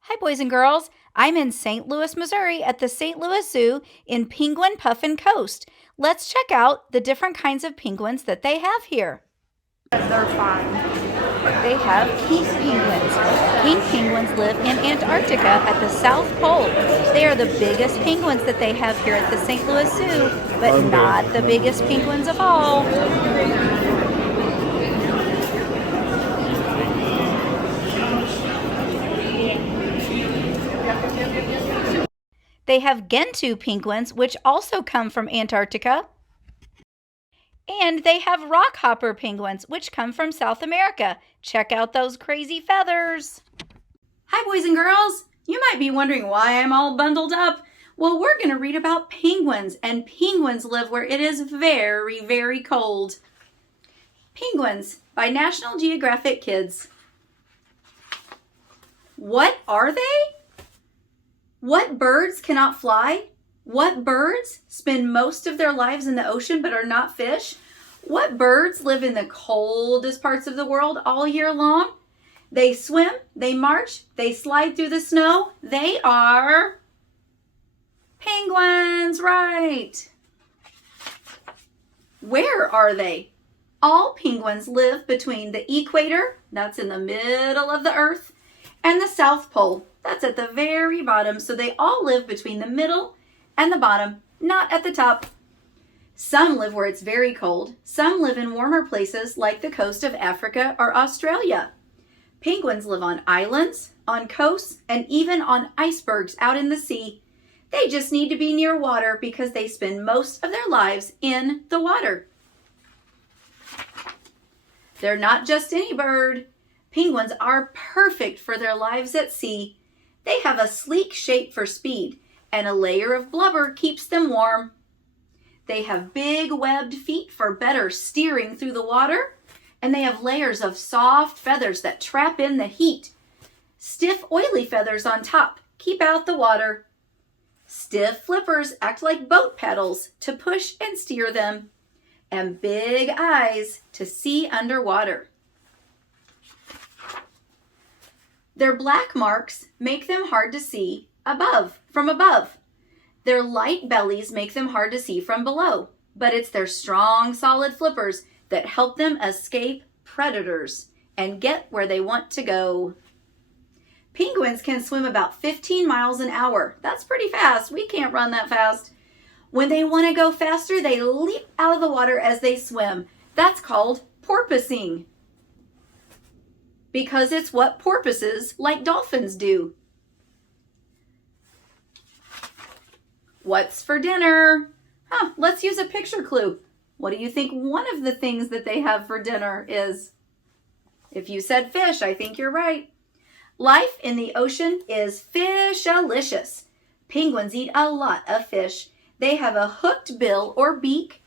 Hi, boys and girls. I'm in St. Louis, Missouri at the St. Louis Zoo in Penguin Puffin Coast. Let's check out the different kinds of penguins that they have here. They're fine. They have king penguins. King penguins live in Antarctica at the South Pole. They are the biggest penguins that they have here at the St. Louis Zoo, but not the biggest penguins of all. They have Gentoo penguins, which also come from Antarctica. And they have rockhopper penguins, which come from South America. Check out those crazy feathers. Hi, boys and girls. You might be wondering why I'm all bundled up. Well, we're going to read about penguins, and penguins live where it is very, very cold. Penguins by National Geographic Kids. What are they? What birds cannot fly? What birds spend most of their lives in the ocean but are not fish? What birds live in the coldest parts of the world all year long? They swim, they march, they slide through the snow. They are penguins, right? Where are they? All penguins live between the equator, that's in the middle of the earth, and the South Pole, that's at the very bottom. So they all live between the middle and the bottom, not at the top. Some live where it's very cold. Some live in warmer places like the coast of Africa or Australia. Penguins live on islands, on coasts, and even on icebergs out in the sea. They just need to be near water because they spend most of their lives in the water. They're not just any bird. Penguins are perfect for their lives at sea. They have a sleek shape for speed, and a layer of blubber keeps them warm. They have big webbed feet for better steering through the water, and they have layers of soft feathers that trap in the heat. Stiff, oily feathers on top keep out the water. Stiff flippers act like boat paddles to push and steer them, and big eyes to see underwater. Their black marks make them hard to see from above. Their light bellies make them hard to see from below, but it's their strong, solid flippers that help them escape predators and get where they want to go. Penguins can swim about 15 miles an hour. That's pretty fast. We can't run that fast. When they want to go faster, they leap out of the water as they swim. That's called porpoising, because it's what porpoises, like dolphins, do. What's for dinner? Let's use a picture clue. What do you think one of the things that they have for dinner is? If you said fish, I think you're right. Life in the ocean is fish-alicious. Penguins eat a lot of fish. They have a hooked bill or beak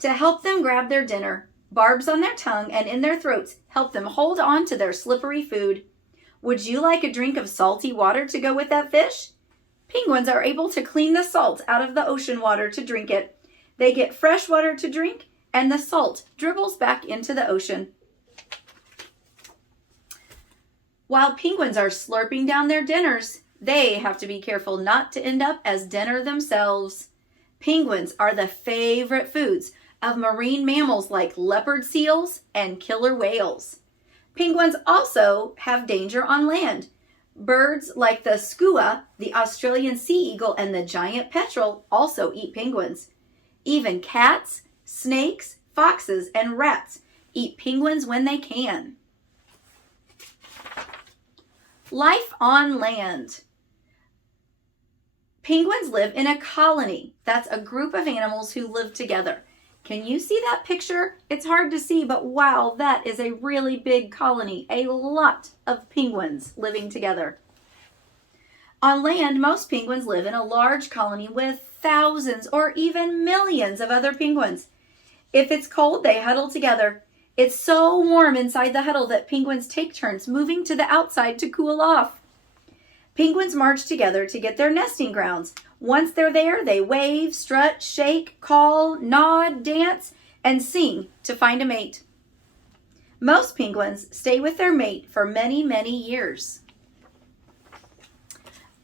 to help them grab their dinner. Barbs on their tongue and in their throats help them hold on to their slippery food. Would you like a drink of salty water to go with that fish? Penguins are able to clean the salt out of the ocean water to drink it. They get fresh water to drink, and the salt dribbles back into the ocean. While penguins are slurping down their dinners, they have to be careful not to end up as dinner themselves. Penguins are the favorite foods of marine mammals like leopard seals and killer whales. Penguins also have danger on land. Birds like the skua, the Australian sea eagle, and the giant petrel also eat penguins. Even cats, snakes, foxes, and rats eat penguins when they can. Life on land. Penguins live in a colony. That's a group of animals who live together. Can you see that picture? It's hard to see, but wow, that is a really big colony. A lot of penguins living together. On land, most penguins live in a large colony with thousands or even millions of other penguins. If it's cold, they huddle together. It's so warm inside the huddle that penguins take turns moving to the outside to cool off. Penguins march together to get their nesting grounds. Once they're there, they wave, strut, shake, call, nod, dance, and sing to find a mate. Most penguins stay with their mate for many, many years.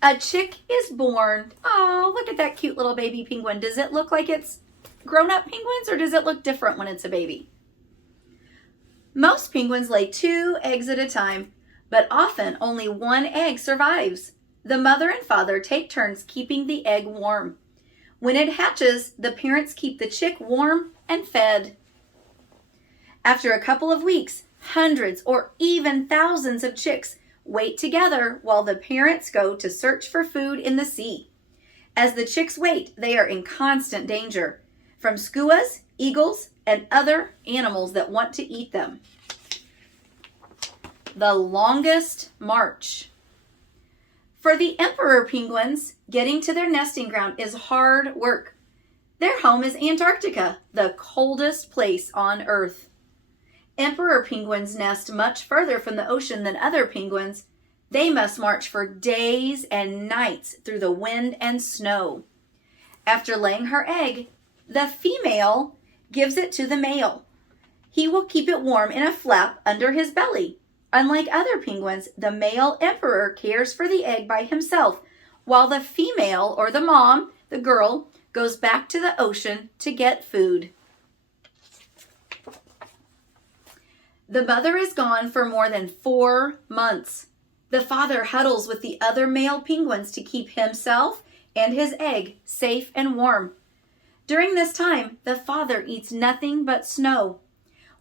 A chick is born. Oh, look at that cute little baby penguin. Does it look like it's grown-up penguins, or does it look different when it's a baby? Most penguins lay 2 eggs at a time, but often only 1 egg survives. The mother and father take turns keeping the egg warm. When it hatches, the parents keep the chick warm and fed. After a couple of weeks, hundreds or even thousands of chicks wait together while the parents go to search for food in the sea. As the chicks wait, they are in constant danger from skuas, eagles, and other animals that want to eat them. The longest march. For the emperor penguins, getting to their nesting ground is hard work. Their home is Antarctica, the coldest place on Earth. Emperor penguins nest much further from the ocean than other penguins. They must march for days and nights through the wind and snow. After laying her egg, the female gives it to the male. He will keep it warm in a flap under his belly. Unlike other penguins, the male emperor cares for the egg by himself, while the female, or the mom, the girl, goes back to the ocean to get food. The mother is gone for more than 4 months. The father huddles with the other male penguins to keep himself and his egg safe and warm. During this time, the father eats nothing but snow.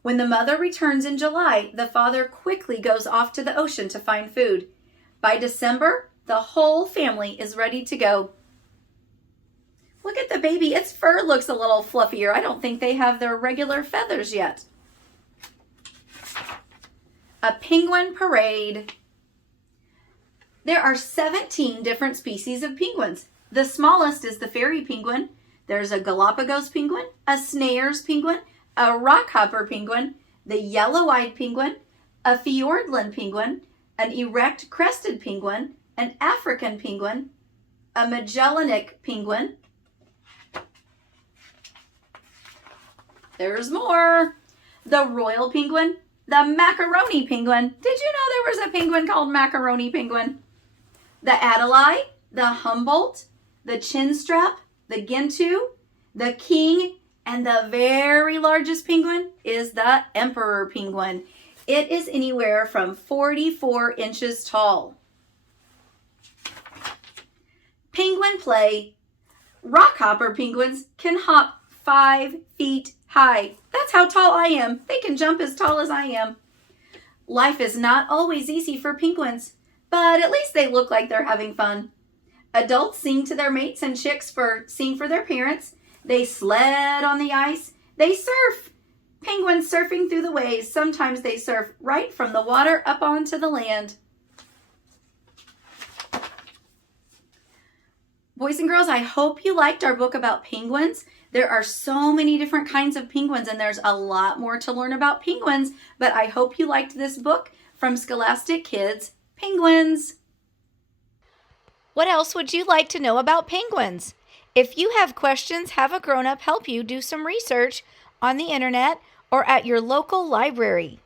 When the mother returns in July, the father quickly goes off to the ocean to find food. By December, the whole family is ready to go. Look at the baby. Its fur looks a little fluffier. I don't think they have their regular feathers yet. A penguin parade. There are 17 different species of penguins. The smallest is the fairy penguin. There's a Galapagos penguin, a Snares penguin, a rockhopper penguin, the yellow-eyed penguin, a Fiordland penguin, an erect crested penguin, an African penguin, a Magellanic penguin. There's more. The royal penguin, the macaroni penguin. Did you know there was a penguin called macaroni penguin? The Adelie, the Humboldt, the chinstrap, the Gentoo, the king, and the very largest penguin is the emperor penguin. It is anywhere from 44 inches tall. Penguin play. Rockhopper penguins can hop 5 feet high. That's how tall I am. They can jump as tall as I am. Life is not always easy for penguins, but at least they look like they're having fun. Adults sing to their mates and chicks sing for their parents. They sled on the ice. They surf. Penguins surfing through the waves. Sometimes they surf right from the water up onto the land. Boys and girls, I hope you liked our book about penguins. There are so many different kinds of penguins, and there's a lot more to learn about penguins, but I hope you liked this book from Scholastic Kids, Penguins. What else would you like to know about penguins? If you have questions, have a grown-up help you do some research on the internet or at your local library.